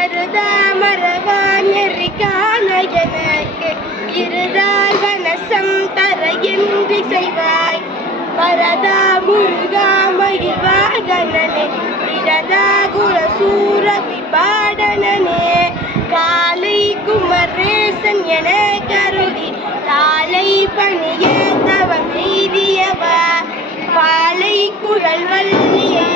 மருதா நெறிக்கான எனக்கு இருதால் வனசம் தர என்று செய்வாய் வரதா முருகா மகிழ்வாகனே விரதா குலசூர விபாடனே காலை குமரேசன் என கருதி காலை பணிய தவம் எய்தியவா. குழல் வள்ளியை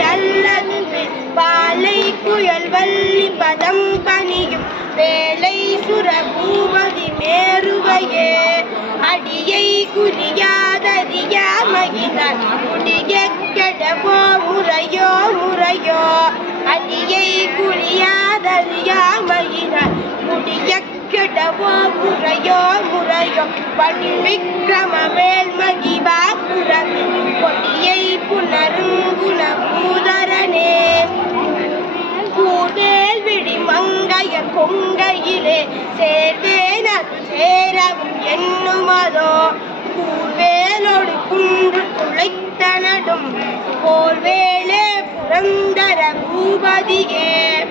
பாலை குழல் வள்ளி பதம் பணியும் வேலை சுரபூமதி மேருவையே. அடியை குறியாதறியாமையினால் முடிய கெடவோ முறையோ முறையோ. அடியை குறியாதறியாமையினால் முடிய கெடவோ முறையோ முறையோ. பணி விக்ரம மேல் மகிவா புறவி கொடியை புனருங்குண பூதரனே மங்கைய கொங்கையிலே சேர்வேன சேரவும் எண்ணுமதோ கூர்வேலோடு குன்று குழைத்தனடும் போர்வேலே புரந்தர பூபதியே.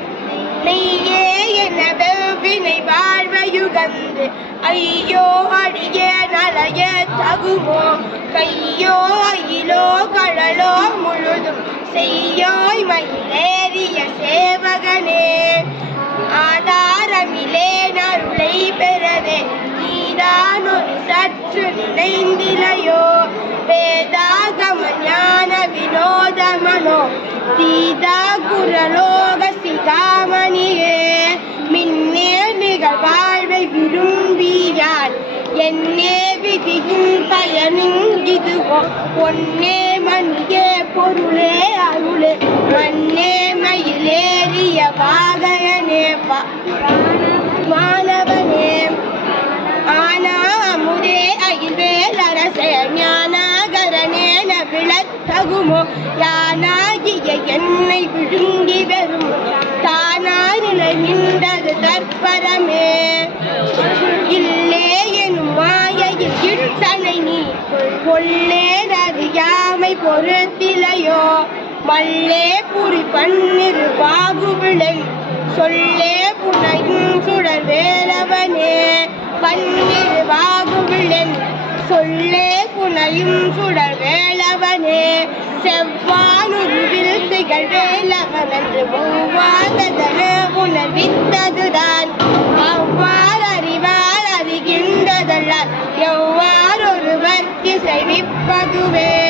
நெய்யே என வெவ்வினை வாழ்வையுகந்து. ஐயோ அடிய நலைய தகுமோ. கையோ அயிலோ கடலோ முழுதும். செய்யோய் மயிலேறிய சற்று நினைந்திலையோ வேதாகம ஞான வினோத மனோ தீதா குரலோக சிகாமணியே மின்னே நிகழ்வாழ்வை விரும்பியார் என்னே விதியும் பயனும் இதுவோ பொன்னே மணியே பொருளே அருளே மண்ணே மயிலேறிய வாகனே பா- வருமோ யானாகிய என்னை விழுங்கி வரும் தானாய் நிலை நின்றது தற்பரமே இல்லே எனும் மாயையில் இட்டனை நீ கொள்ளேன் அது யாமை பொறுத்திலையோ? மல்லே புரி பன்னிரு பாகுவிளன் சொல்லே புனையும் சுடர் வேலவனே. பன்னிரு பாகுவிளன் சொல்லே புனையும் சுடர் செவ்வானும் விருத்திகள் வேலவன் என்று ஒவ்வாததன உணர்வித்ததுதான். அவ்வாறு அறிவார் அறிகின்றதல்லால் எவ்வாறொருவர் இசைவிப்பதுவே